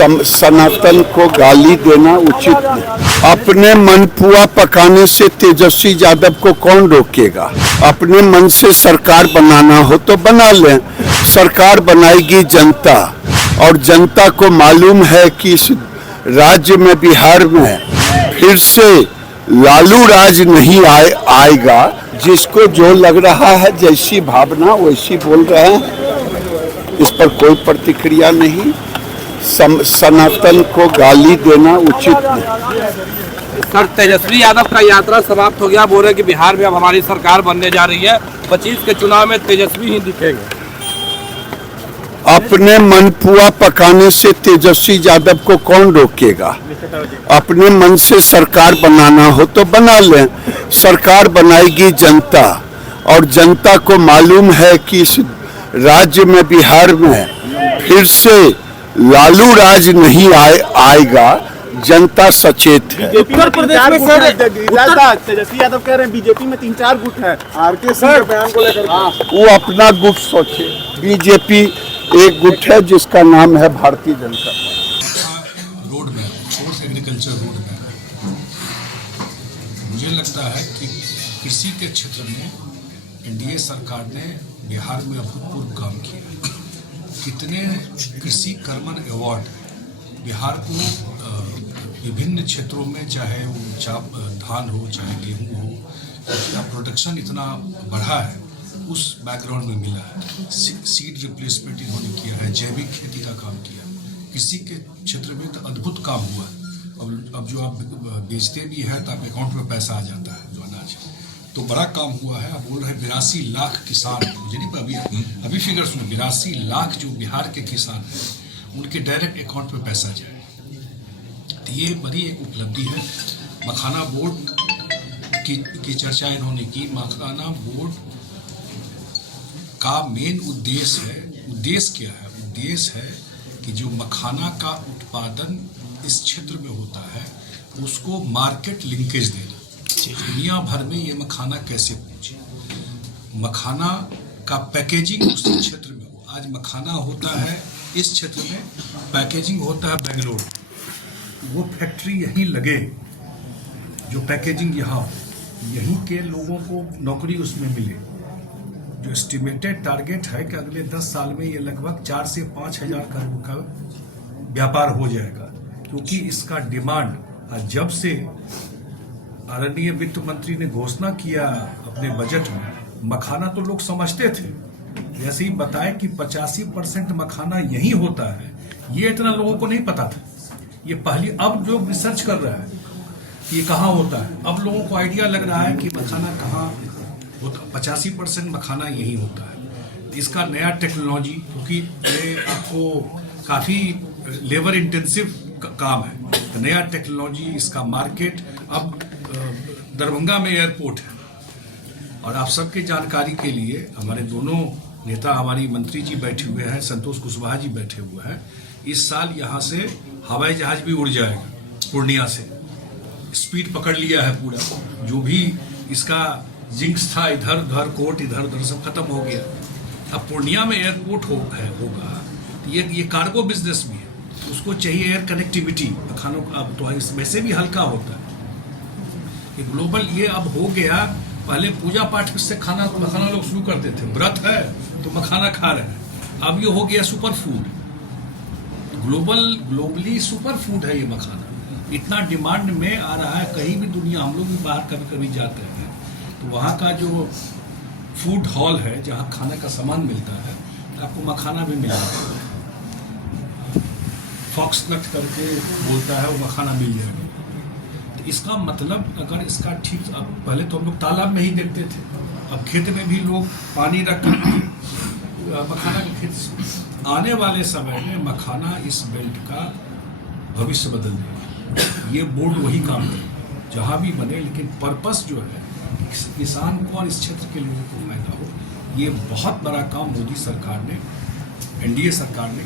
सनातन को गाली देना उचित नहीं। अपने मन पुआ पकाने से तेजस्वी यादव को कौन रोकेगा? अपने मन से सरकार बनाना हो तो बना लें। सरकार बनाएगी जनता, और जनता को मालूम है कि इस राज्य में, बिहार में फिर से लालू राज नहीं आएगा। जिसको जो लग रहा है, जैसी भावना वैसी बोल रहे हैं, इस पर कोई प्रतिक्रिया नहीं। सनातन को गाली देना उचित नहीं। सर, तेजस्वी यादव का यात्रा समाप्त हो गया, बोल रहे कि बिहार में अब हमारी सरकार बनने जा रही है, 25 के चुनाव में तेजस्वी ही दिखेंगे। अपने मन पुआ पकाने से तेजस्वी यादव को कौन रोकेगा? अपने मन से सरकार बनाना हो तो बना लें। सरकार बनाएगी जनता, और जनता को मालूम है कि इस राज्य में, बिहार में फिर से लालू राज नहीं आएगा। जनता सचेत है। उत्तर प्रदेश में सर तेजस्वी यादव कह रहे हैं बीजेपी में 3-4 गुट है। आरके सिंह के बयान को लेकर वो अपना गुट सोचे। बीजेपी एक गुट है जिसका नाम है Bharatiya Janata party. Road map, fourth agriculture road map, मुझे लगता है कि कृषि के क्षेत्र में एनडीए सरकार ने बिहार में अभूतपूर्व काम किया। कितने कृषि कर्मण अवार्ड बिहार को विभिन्न क्षेत्रों में, चाहे वो धान हो, चाहे गेहूं हो, उसका प्रोडक्शन इतना बढ़ा है, उस बैकग्राउंड में मिला है। सीड रिप्लेसमेंट इन्होंने किया है, जैविक खेती का काम किया। कृषि के क्षेत्र में तो अद्भुत काम हुआ है। अब जो आप बेचते भी हैं तो आप अकाउंट में पैसा आ जाता है, जो अनाज, तो बड़ा काम हुआ है। आप बोल रहे हैं 82 लाख किसान, मुझे नहीं अभी फिगर सुनो, 82 लाख जो बिहार के किसान हैं उनके डायरेक्ट अकाउंट में पैसा जाए, तो ये बड़ी एक उपलब्धि है। मखाना बोर्ड की चर्चा इन्होंने की। मखाना बोर्ड का मेन उद्देश्य क्या है? उद्देश्य है कि जो मखाना का उत्पादन इस क्षेत्र में होता है उसको मार्केट लिंकेज देना। दुनिया भर में ये मखाना कैसे पहुंचे, मखाना का पैकेजिंग उस क्षेत्र में हो। आज मखाना होता है इस क्षेत्र में, पैकेजिंग होता है बेंगलोर, वो फैक्ट्री यहीं लगे, जो पैकेजिंग यहाँ, यहीं के लोगों को नौकरी उसमें मिले। जो एस्टिमेटेड टारगेट है कि अगले 10 साल में ये लगभग 4 से 5 हजार करोड़ का व्यापार हो जाएगा, क्योंकि इसका डिमांड जब से आदरणीय वित्त मंत्री ने घोषणा किया अपने बजट में, मखाना तो लोग समझते थे, जैसे ही बताए कि 85% मखाना यही होता है, ये इतना लोगों को नहीं पता था। ये पहली, अब जो रिसर्च कर रहा है कि ये कहाँ होता है, अब लोगों को आइडिया लग रहा है कि मखाना कहाँ होता। 85% मखाना यही होता है। इसका नया टेक्नोलॉजी, क्योंकि ये आपको काफ़ी लेबर इंटेंसिव काम है, तो नया टेक्नोलॉजी, इसका मार्केट। अब दरभंगा में एयरपोर्ट है, और आप सबके जानकारी के लिए हमारे दोनों नेता, हमारी मंत्री जी बैठे हुए हैं, संतोष कुशवाहा जी बैठे हुए हैं। इस साल यहाँ से हवाई जहाज भी उड़ जाएगा पूर्णिया से। स्पीड पकड़ लिया है पूरा। जो भी इसका जिंक्स था, इधर उधर कोर्ट, इधर उधर सब खत्म हो गया। अब पूर्णिया में एयरपोर्ट होगा, तो ये कार्गो बिजनेस भी है, उसको चाहिए एयर कनेक्टिविटी। खानों का अब तो वैसे भी हल्का होता है। ये ग्लोबल ये अब हो गया। पहले पूजा पाठ से मखाना लोग शुरू करते थे, व्रत है तो मखाना खा रहे हैं। अब ये हो गया super food, globally super food है ये मखाना। इतना डिमांड में आ रहा है, कहीं भी दुनिया, हम लोग भी बाहर कभी कभी जाते हैं तो वहाँ का जो फूड हॉल है, जहाँ खाने का सामान मिलता है, तो आपको मखाना भी मिलता है। फॉक्सनट करके बोलता है, वो मखाना मिल जाएगा। तो इसका मतलब, अगर इसका ठीक, अब पहले तो हम लोग तालाब में ही देखते थे, अब खेत में भी लोग पानी रख मखाना के खेत। आने वाले समय में मखाना इस बेल्ट का भविष्य बदल देगा। ये बोर्ड वही काम करे जहाँ भी बने, लेकिन पर्पस जो है किसान को और इस क्षेत्र के लोगों को फायदा हो। ये बहुत बड़ा काम मोदी सरकार ने, एनडीए सरकार ने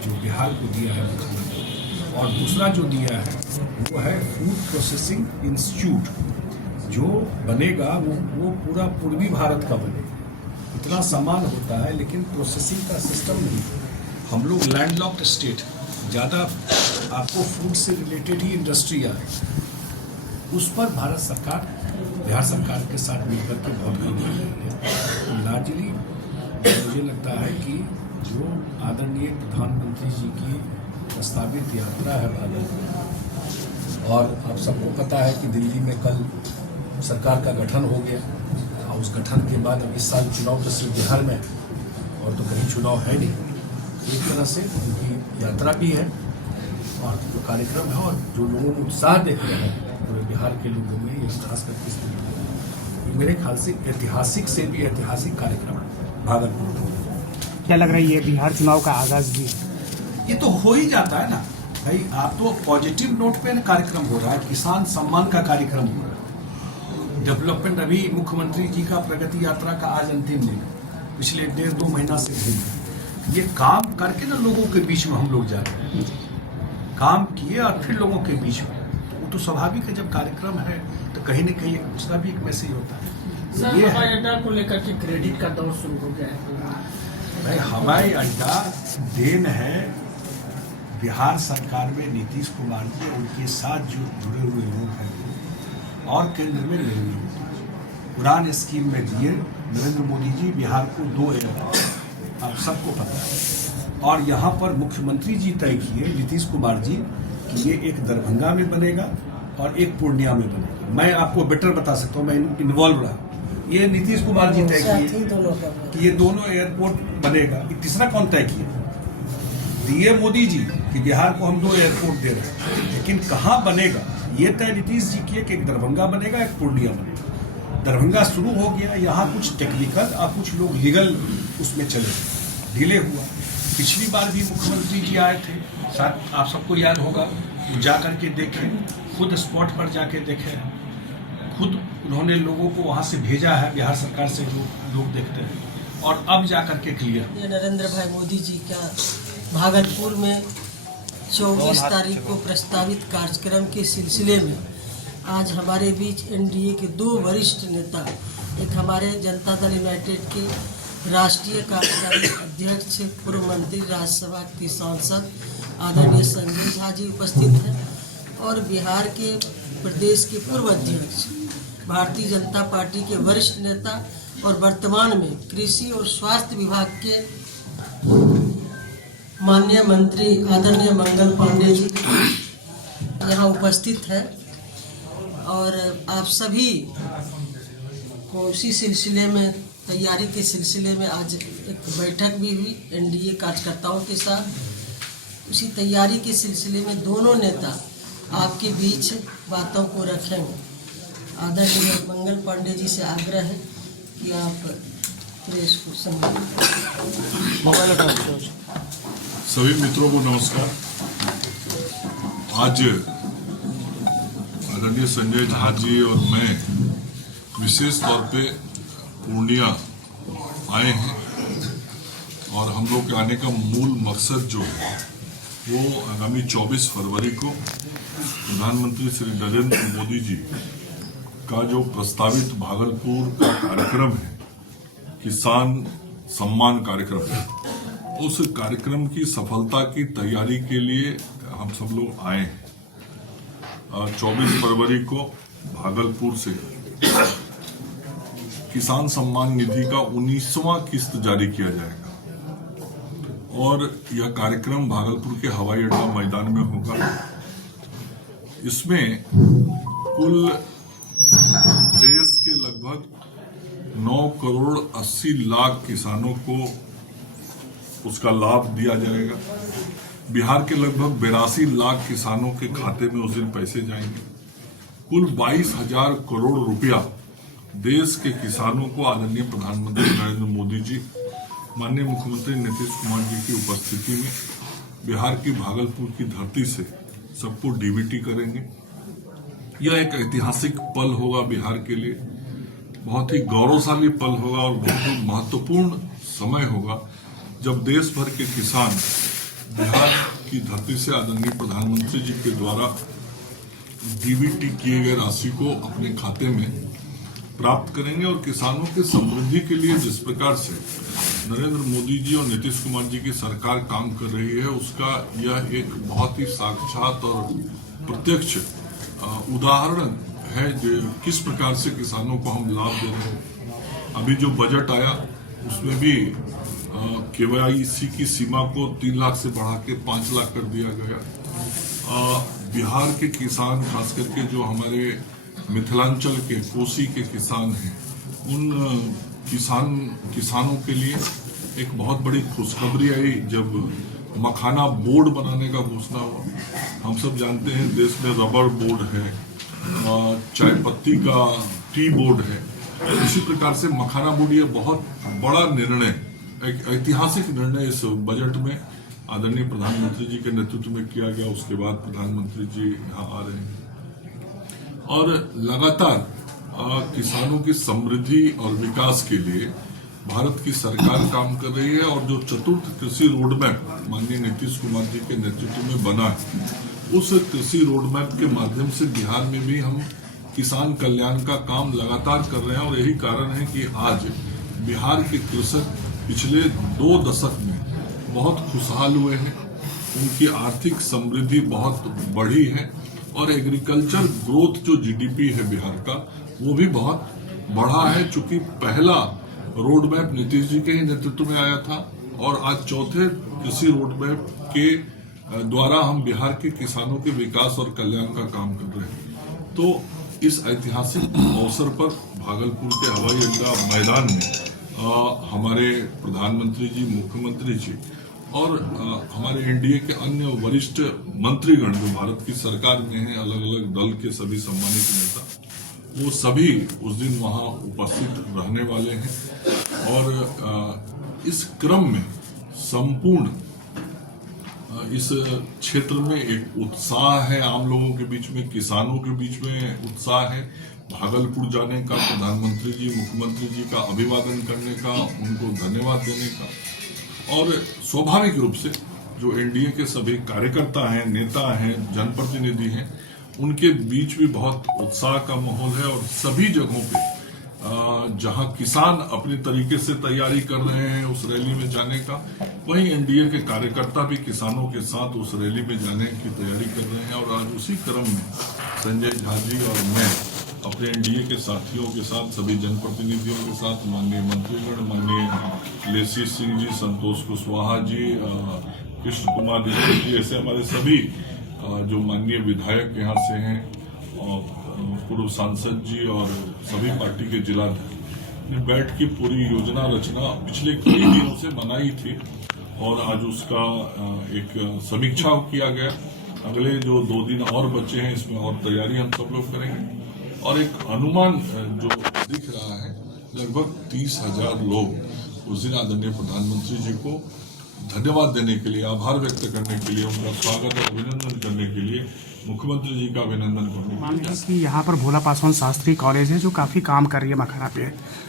जो बिहार को दिया है मखाना को। और दूसरा जो दिया है वो है फूड प्रोसेसिंग इंस्टीट्यूट, जो बनेगा वो पूरा पूर्वी भारत का बनेगा। इतना सामान होता है लेकिन प्रोसेसिंग का सिस्टम नहीं। हम लोग लैंडलॉक्ड स्टेट, ज़्यादा आपको फूड से रिलेटेड ही इंडस्ट्री आ रही है, उस पर भारत सरकार बिहार सरकार के साथ मिलकर के बहुत काम कर रही है। लार्जली मुझे लगता है कि जो आदरणीय प्रधानमंत्री जी की प्रस्तावित यात्रा है भागलपुर, और आप सबको पता है कि दिल्ली में कल सरकार का गठन हो गया, और उस गठन के बाद अब इस साल चुनाव तो सिर्फ बिहार में है और तो कहीं चुनाव है नहीं। एक तरह से उनकी यात्रा भी है और जो कार्यक्रम है, और जो लोगों में उत्साह देख रहे हैं पूरे बिहार के लोगों में, ये खास करके ये मेरे ख्याल से ऐतिहासिक से भी ऐतिहासिक कार्यक्रम है भागलपुर। क्या लग रहा है ये बिहार चुनाव का आगाज भी? ये तो हो ही जाता है ना भाई, आप तो पॉजिटिव नोट पे कार्यक्रम हो रहा है, किसान सम्मान का कार्यक्रम हो रहा है, डेवलपमेंट। अभी मुख्यमंत्री जी का प्रगति यात्रा का आज अंतिम दिन, पिछले 1.5-2 महीना से घूम ये काम करके ना लोगों के बीच में हम लोग जा रहे हैं, काम किए और फिर लोगों के बीच में, वो तो स्वाभाविक है। जब कार्यक्रम है तो कहीं न कहीं उसका भी एक मैसेज होता है। सर, ये हवाई अड्डा को लेकर के क्रेडिट का दौर शुरू हो गया है। भाई हवाई अड्डा देन है बिहार सरकार में नीतीश कुमार जी, उनके साथ जो जुड़े हुए लोग हैं, और केंद्र में नरेंद्र मोदी उड़ान स्कीम में दिए नरेंद्र मोदी जी बिहार को 2 एयरपोर्ट, आप सबको पता है। और यहाँ पर मुख्यमंत्री जी तय किए नीतीश कुमार जी कि ये एक दरभंगा में बनेगा और एक पूर्णिया में बनेगा। मैं आपको बेटर बता सकता हूँ, मैं इन्वॉल्व रहा, ये नीतीश कुमार जी तय किए कि ये दोनों एयरपोर्ट बनेगा। तीसरा कौन तय किया? दिए मोदी जी कि बिहार को हम 2 एयरपोर्ट दे रहे हैं, लेकिन कहाँ बनेगा ये तय नीतीश जी किए कि एक दरभंगा बनेगा, एक पूर्णिया बनेगा। दरभंगा शुरू हो गया, यहाँ कुछ टेक्निकल और कुछ लोग लीगल उसमें चले, डिले हुआ। पिछली बार भी मुख्यमंत्री जी आए थे, शायद आप सबको याद होगा, जा करके देखे, खुद स्पॉट पर जाके देखे, खुद उन्होंने लोगों को वहाँ से भेजा है बिहार सरकार से जो लोग देखते हैं, और अब जा करके क्लियर। ये नरेंद्र भाई मोदी जी का भागलपुर में 24 तारीख को प्रस्तावित कार्यक्रम के सिलसिले में आज हमारे बीच एनडीए के 2 वरिष्ठ नेता, एक हमारे जनता दल यूनाइटेड के राष्ट्रीय कार्यकारी अध्यक्ष, पूर्व मंत्री, राज्यसभा के सांसद आदरणीय संजय झा जी उपस्थित हैं, और बिहार के प्रदेश के पूर्व अध्यक्ष, भारतीय जनता पार्टी के वरिष्ठ नेता और वर्तमान में कृषि और स्वास्थ्य विभाग के माननीय मंत्री आदरणीय मंगल पांडे जी यहाँ उपस्थित है। और आप सभी को उसी सिलसिले में, तैयारी के सिलसिले में आज एक बैठक भी हुई एनडीए कार्यकर्ताओं के साथ। उसी तैयारी के सिलसिले में दोनों नेता आपके बीच बातों को रखेंगे। आदरणीय मंगल पांडे जी से आग्रह है कि आप प्रेस को संबोधित। सभी मित्रों को नमस्कार। आज आदरणीय संजय झा जी और मैं विशेष तौर पे पूर्णिया आए हैं, और हम लोग के आने का मूल मकसद जो है वो आगामी 24 फरवरी को प्रधानमंत्री श्री नरेंद्र मोदी जी का जो प्रस्तावित भागलपुर का कार्यक्रम है, किसान सम्मान कार्यक्रम है, उस कार्यक्रम की सफलता की तैयारी के लिए हम सब लोग आए हैं। 24 फरवरी को भागलपुर से किसान सम्मान निधि का 19वां किस्त जारी किया जाएगा, और यह कार्यक्रम भागलपुर के हवाई अड्डा मैदान में होगा। इसमें कुल देश के लगभग 9 करोड़ 80 लाख किसानों को उसका लाभ दिया जाएगा। बिहार के लगभग 82 लाख किसानों के खाते में उस दिन पैसे जाएंगे। कुल 22,000 करोड़ रुपया देश के किसानों को आदरणीय प्रधानमंत्री नरेंद्र मोदी जी, माननीय मुख्यमंत्री नीतीश कुमार जी की उपस्थिति में बिहार की भागलपुर की धरती से सबको डीबीटी करेंगे। यह एक ऐतिहासिक पल होगा बिहार के लिए, बहुत ही गौरवशाली पल होगा और बहुत ही महत्वपूर्ण समय होगा जब देश भर के किसान बिहार की धरती से आदरणीय प्रधानमंत्री जी के द्वारा डीबीटी किए गए राशि को अपने खाते में प्राप्त करेंगे और किसानों की समृद्धि के लिए जिस प्रकार से नरेंद्र मोदी जी और नीतीश कुमार जी की सरकार काम कर रही है, उसका यह एक बहुत ही साक्षात और प्रत्यक्ष उदाहरण है जो किस प्रकार से किसानों को हम लाभ दे रहे हैं। अभी जो बजट आया उसमें भी KYC की सीमा को 3 लाख से बढ़ा के 5 लाख कर दिया गया। बिहार के किसान, खास करके जो हमारे मिथिलांचल के कोसी के किसान हैं, उन किसानों के लिए एक बहुत बड़ी खुशखबरी आई जब मखाना बोर्ड बनाने का घोषणा हुआ। हम सब जानते हैं देश में रबर बोर्ड है, चाय पत्ती का टी बोर्ड है, इसी प्रकार से मखाना बोर्ड, ये बहुत बड़ा निर्णय, एक ऐतिहासिक निर्णय इस बजट में आदरणीय प्रधानमंत्री जी के नेतृत्व में किया गया। उसके बाद प्रधानमंत्री जी यहाँ आ रहे हैं और लगातार किसानों की समृद्धि और विकास के लिए भारत की सरकार काम कर रही है। और जो चतुर्थ कृषि रोडमैप माननीय नीतीश कुमार जी के नेतृत्व में बना है, उस कृषि रोडमैप के माध्यम से बिहार में भी हम किसान कल्याण का काम लगातार कर रहे हैं। और यही कारण है कि आज बिहार के कृषक पिछले 2 दशक में बहुत खुशहाल हुए हैं, उनकी आर्थिक समृद्धि बहुत बढ़ी है और एग्रीकल्चर ग्रोथ जो GDP है बिहार का, वो भी बहुत बढ़ा है। चूंकि पहला रोड मैप नीतीश जी के ही नेतृत्व में आया था और आज चौथे कृषि रोड मैप के द्वारा हम बिहार के किसानों के विकास और कल्याण का काम कर रहे हैं। तो इस ऐतिहासिक अवसर पर भागलपुर के हवाई अड्डा मैदान में हमारे प्रधानमंत्री जी, मुख्यमंत्री जी और हमारे NDA के अन्य वरिष्ठ मंत्रीगण जो भारत की सरकार में हैं, अलग अलग दल के सभी सम्मानित नेता, वो सभी उस दिन वहां उपस्थित रहने वाले हैं। और इस क्रम में संपूर्ण इस क्षेत्र में एक उत्साह है, आम लोगों के बीच में, किसानों के बीच में उत्साह है भागलपुर जाने का, प्रधानमंत्री जी, मुख्यमंत्री जी का अभिवादन करने का, उनको धन्यवाद देने का। और स्वाभाविक रूप से जो NDA के सभी कार्यकर्ता हैं, नेता हैं, जनप्रतिनिधि हैं, उनके बीच भी बहुत उत्साह का माहौल है। और सभी जगहों पे जहां किसान अपने तरीके से तैयारी कर रहे हैं उस रैली में जाने का, वहीं NDA के कार्यकर्ता भी किसानों के साथ उस रैली में जाने की तैयारी कर रहे हैं। और आज उसी क्रम में संजय झा जी और मैं अपने NDA के साथियों के साथ, सभी जनप्रतिनिधियों के साथ, माननीय मंत्रीगण, माननीय लेसी सिंह जी, संतोष कुशवाहा जी, कृष्ण कुमार जी, ऐसे हमारे सभी जो माननीय विधायक यहाँ से हैं, और पूर्व सांसद जी और सभी पार्टी के जिलाध्यक्ष ने बैठ के पूरी योजना रचना पिछले कई दिनों से बनाई थी और आज उसका एक समीक्षा किया गया। अगले जो 2 दिन और बचे हैं, इसमें और तैयारी हम सब लोग करेंगे। और एक अनुमान जो दिख रहा है, लगभग 30,000 लोग उस दिन आदरणीय प्रधानमंत्री जी को धन्यवाद देने के लिए, आभार व्यक्त करने के लिए, उनका स्वागत और अभिनंदन करने के लिए, मुख्यमंत्री जी का अभिनंदन करने के लिए। कि यहाँ पर भोला पासवान शास्त्री कॉलेज है जो काफ़ी काम कर रही है मखाना पे,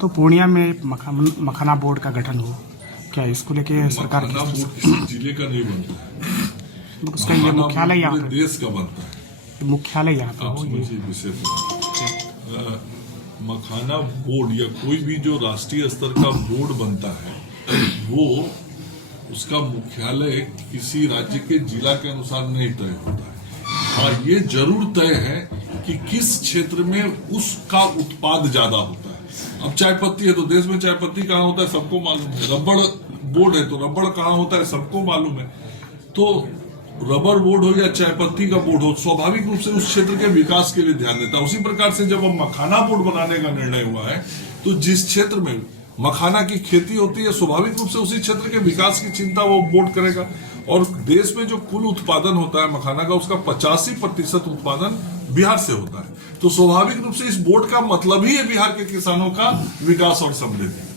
तो पूर्णिया में मखाना बोर्ड का गठन हो, क्या इसको लेके सरकार मखाना बोर्ड किसी जिले का नहीं बनता है, उसका ये मुख्यालय यहाँ पूरे देश का बनता है। मुख्यालय यहाँ पे आप हो। समझिए विषय पर मखाना बोर्ड या कोई भी जो राष्ट्रीय स्तर का बोर्ड बनता है, वो उसका मुख्यालय किसी राज्य के जिला के अनुसार नहीं तय होता है। हाँ, ये जरूर तय है कि किस क्षेत्र में उसका उत्पाद ज्यादा होता है। अब चाय पत्ती है तो देश में चाय पत्ती कहाँ होता है सबको मालूम है, रबड़ बोर्ड है तो रबड़ कहाँ होता है सबको मालूम है। तो रबर बोर्ड हो या चाय पत्ती का बोर्ड हो, स्वाभाविक रूप से उस क्षेत्र के विकास के लिए ध्यान देता है। उसी प्रकार से जब अब मखाना बोर्ड बनाने का निर्णय हुआ है, तो जिस क्षेत्र में मखाना की खेती होती है, स्वाभाविक रूप से उसी क्षेत्र के विकास की चिंता वो बोर्ड करेगा। और देश में जो कुल उत्पादन होता है मखाना का, उसका 85% उत्पादन बिहार से होता है। तो स्वाभाविक रूप से इस बोर्ड का मतलब ही है बिहार के किसानों का विकास और समृद्धि।